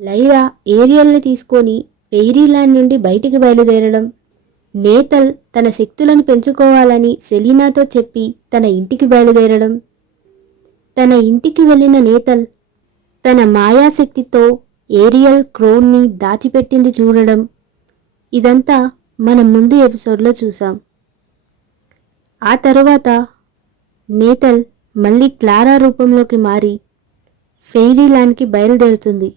Lyra ఏరియల్ని తీసుకొని ఫెయిరీల్యాండ్ నుండి బయటికి బయలుదేరడం, నేతల్ తన శక్తులను పెంచుకోవాలని సెలీనాతో చెప్పి తన ఇంటికి బయలుదేరడం, తన ఇంటికి వెళ్ళిన నేతల్ తన మాయాశక్తితో ఏరియల్ క్రోన్ని దాచిపెట్టింది చూడడం, ఇదంతా మనం ముందు ఎపిసోడ్లో చూసాం. ఆ తరువాత నేతల్ మళ్ళీ క్లారా రూపంలోకి మారి ఫెయిరీల్యాండ్కి బయలుదేరుతుంది.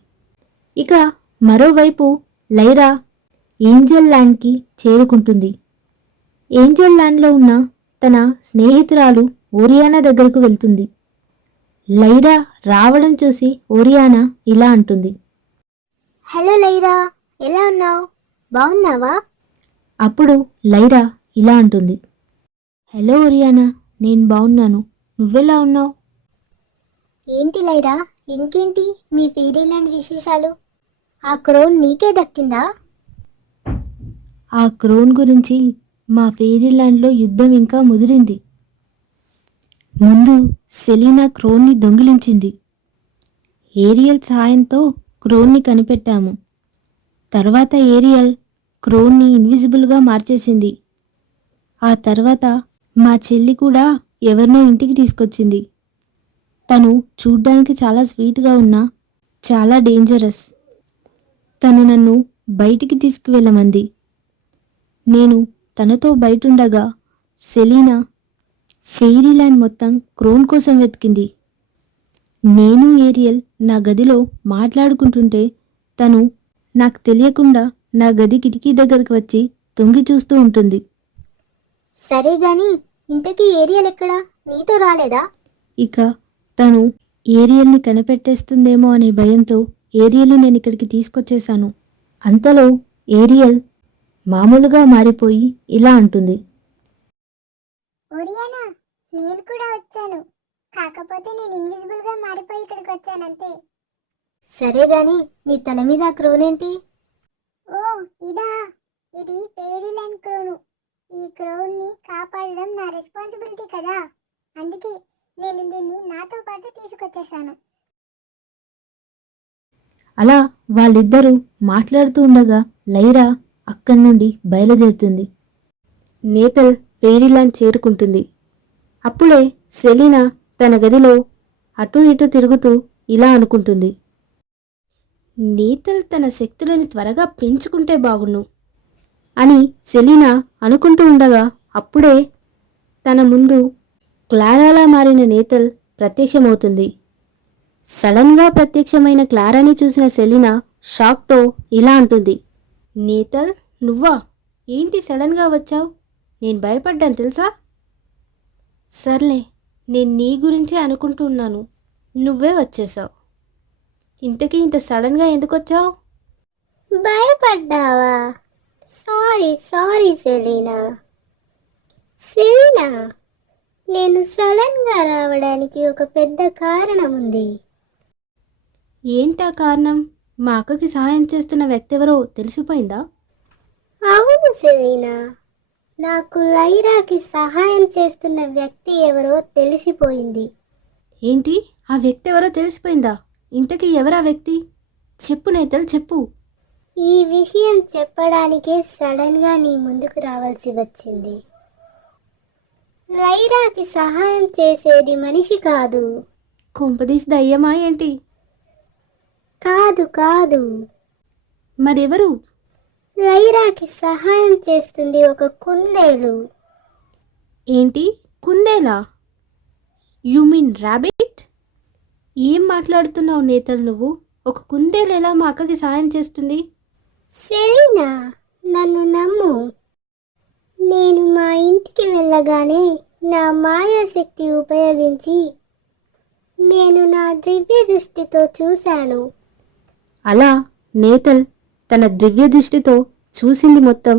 ఇక మరోవైపు లైరా ఏంజల్ ల్యాండ్కి చేరుకుంటుంది. ఏంజల్ ల్యాండ్లో ఉన్న తన స్నేహితురాలు ఓరియానా దగ్గరకు వెళ్తుంది. లైరా రావడం చూసి ఓరియానా ఇలా అంటుంది, హలో లైరా, ఎలా ఉన్నావు? బాగున్నావా? అప్పుడు లైరా ఇలా అంటుంది, హలో ఓరియానా, నేను బాగున్నాను, నువ్వెలా ఉన్నావు? ఏంటి లైరా, ఇంకేంటి మీ ఫెయిరీల్యాండ్ విశేషాలు? ఆ క్రోన్ నీకే దక్కిందా? ఆ క్రోన్ గురించి మా ఫెయిరీల్యాండ్లో యుద్ధం ఇంకా ముదిరింది. ముందు సెలీనా క్రోన్ని దొంగిలించింది. ఏరియల్ సహాయంతో క్రోన్ని కనిపెట్టాము. తర్వాత ఏరియల్ క్రోన్ని ఇన్విజిబుల్గా మార్చేసింది. ఆ తర్వాత మా చెల్లి కూడా ఎవరినో ఇంటికి తీసుకొచ్చింది. తను చూడ్డానికి చాలా స్వీట్గా ఉన్నా చాలా డేంజరస్. తను నన్ను బయటికి తీసుకువెళ్ళమంది. నేను తనతో బయటుండగా సెలీనా ఫెయిరీల్యాండ్ మొత్తం క్రోన్ కోసం వెతికింది. నేను ఏరియల్ నా గదిలో మాట్లాడుకుంటుంటే తను నాకు తెలియకుండా నా గది కిటికీ దగ్గరికి వచ్చి తొంగి చూస్తూ ఉంటుంది. సరే గాని ఇంతకీ ఏరియల్ ఎక్కడా? నీతో రాలేదా? ఇక తను ఏరియల్ని కనిపెట్టేస్తుందేమో అనే భయంతో ఏరియల్ని నేను ఇక్కడికి తీసుకొచ్చేశాను. అంతలో ఏరియల్ మామూలుగా మారిపోయి ఇలా అంటుంది, ఓరియానా, నేను కూడా వచ్చాను. కాకపోతే నేను ఇన్విజిబుల్ గా మారిపోయి ఇక్కడికి వచ్చానంతే. సరే గాని నీ తల మీద ఆ క్రోన్ ఏంటి? ఓ ఇదా, ఇది ఫెయిరీల్యాండ్ క్రోను. ఈ క్రౌన్ ని కాపాడడం నా రెస్పాన్సిబిలిటీ కదా, అందుకే నేను దీన్ని నాతో పాటు తీసుకొచ్చేసాను. అలా వాళ్ళిద్దరూ మాట్లాడుతూ ఉండగా లైరా అక్కడి నుండి బయలుదేరుతుంది. నేతల్ ఫెయిరీల్యాండ్ చేరుకుంటుంది. అప్పుడే సెలీనా తన గదిలో అటూ ఇటూ తిరుగుతూ ఇలా అనుకుంటుంది, నేతల్ తన శక్తులను త్వరగా పెంచుకుంటే బాగున్ను అని సెలీనా అనుకుంటూ ఉండగా అప్పుడే తన ముందు క్లారాలా మారిన నేతల్ ప్రత్యక్షమవుతుంది. సడన్గా ప్రత్యక్షమైన క్లారాని చూసిన సెలీనా షాక్తో ఇలా అంటుంది, నేతల్, నువ్వా? ఏంటి సడన్గా వచ్చావు? నేను భయపడ్డాను తెలుసా? సర్లే, నేను నీ గురించే అనుకుంటూ ఉన్నాను, నువ్వే వచ్చేసావు. ఇంతకీ ఇంత సడన్గా ఎందుకు వచ్చావు? భయపడ్డావా? Sorry sorry Selena. సెలీనా, నేను సడన్గా రావడానికి ఒక పెద్ద కారణం ఉంది. ఏంటా కారణం? మా అక్కకి సహాయం చేస్తున్న వ్యక్తి ఎవరో తెలిసిపోయిందా? అవును సెలీనా, నాకు లైరాకి సహాయం చేస్తున్న వ్యక్తి ఎవరో తెలిసిపోయింది. ఏంటి, ఆ వ్యక్తి ఎవరో తెలిసిపోయిందా? ఇంతకీ ఎవరా వ్యక్తి? చెప్పు నేతల్, చెప్పు. ఈ విషయం చెప్పడానికే సడన్గా నీ ముందుకు రావాల్సి వచ్చింది. లైరాకి సహాయం చేసేది మనిషి కాదు. కొంపదీసి దయ్యమా ఏంటి? కాదు కాదు, మరెవరు? లైరాకి సహాయం చేస్తుంది ఒక కుందేలు. ఏంటి, కుందేలా? You mean rabbit? ఏం మాట్లాడుతున్నావు నేతల్ నువ్వు? ఒక కుందేలు ఎలా మా అక్కకి సహాయం చేస్తుంది? సెలీనా, నన్ను నమ్ము. నేను మా ఇంటికి వెళ్ళగానే నా మాయాశక్తి ఉపయోగించి నేను నా దివ్య దృష్టితో చూశాను. అలా నేతల్ తన దివ్య దృష్టితో చూసింది మొత్తం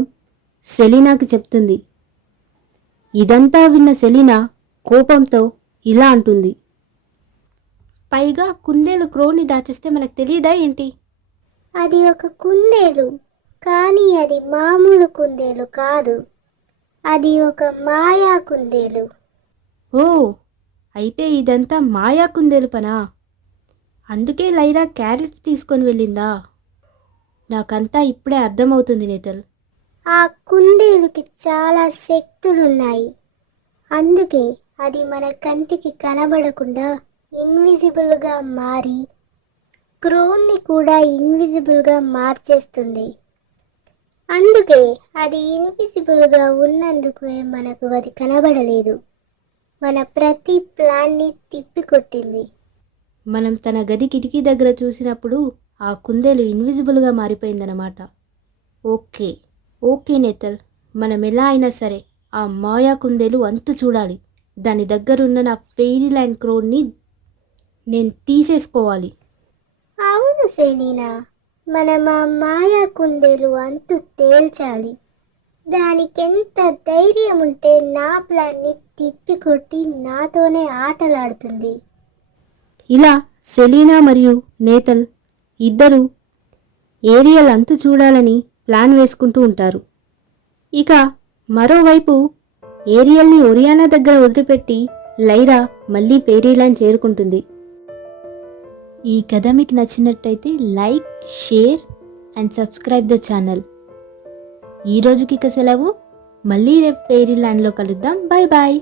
సెలీనాకి చెప్తుంది. ఇదంతా విన్న సెలీనా కోపంతో ఇలా అంటుంది, పైగా కుందేలు క్రోని దాచేస్తే మనకు తెలియదా ఏంటి? అది ఒక కుందేలు, కానీ అది మామూలు కుందేలు కాదు. అది ఒక మాయా కుందేలు. ఓ, అయితే ఇదంతా మాయా కుందేలు పనా? అందుకే లైరా క్యారెట్స్ తీసుకొని వెళ్ళిందా? నాకంతా ఇప్పుడే అర్థమవుతుంది నేతల్. ఆ కుందేలుకి చాలా శక్తులున్నాయి. అందుకే అది మన కంటికి కనబడకుండా ఇన్విజిబుల్గా మారి క్రోన్ని కూడా ఇన్విజిబుల్గా మార్చేస్తుంది. అందుకే అది ఇన్విజిబుల్గా ఉన్నందుకే మనకు అది కనబడలేదు. మన ప్రతి ప్లాన్ని తిప్పికొట్టింది. మనం తన గది కిటికీ దగ్గర చూసినప్పుడు ఆ కుందేలు ఇన్విజిబుల్గా మారిపోయిందన్నమాట. ఓకే ఓకే నేతల్, మనం ఎలా అయినా సరే ఆ మాయా కుందేలు అంతు చూడాలి. దాని దగ్గరున్న నా ఫెయిరీ ల్యాండ్ క్రోన్ని నేను తీసేసుకోవాలి. అవును సెలీనా, మనం ఆ మాయా కుందేలు అంతు తేల్చాలి. దానికెంత ధైర్యం ఉంటే నా ప్లాన్ని తిప్పికొట్టి నాతోనే ఆటలాడుతుంది. ఇలా సెలీనా మరియు నేతల్ ఇద్దరు ఏరియల్ అంతు చూడాలని ప్లాన్ వేసుకుంటూ ఉంటారు. ఇక మరోవైపు ఏరియల్ని ఒరియానా దగ్గర వదిలిపెట్టి లైరా మళ్ళీ ఫెయిరీల్యాండ్ చేరుకుంటుంది. ఈ కథ మీకు నచ్చినట్టయితే like, share and subscribe the channel. ఈ రోజుకి ఇక సెలవు. మళ్ళీ రేపు ఫెయిరీల్యాండ్లో కలుద్దాం. Bye bye.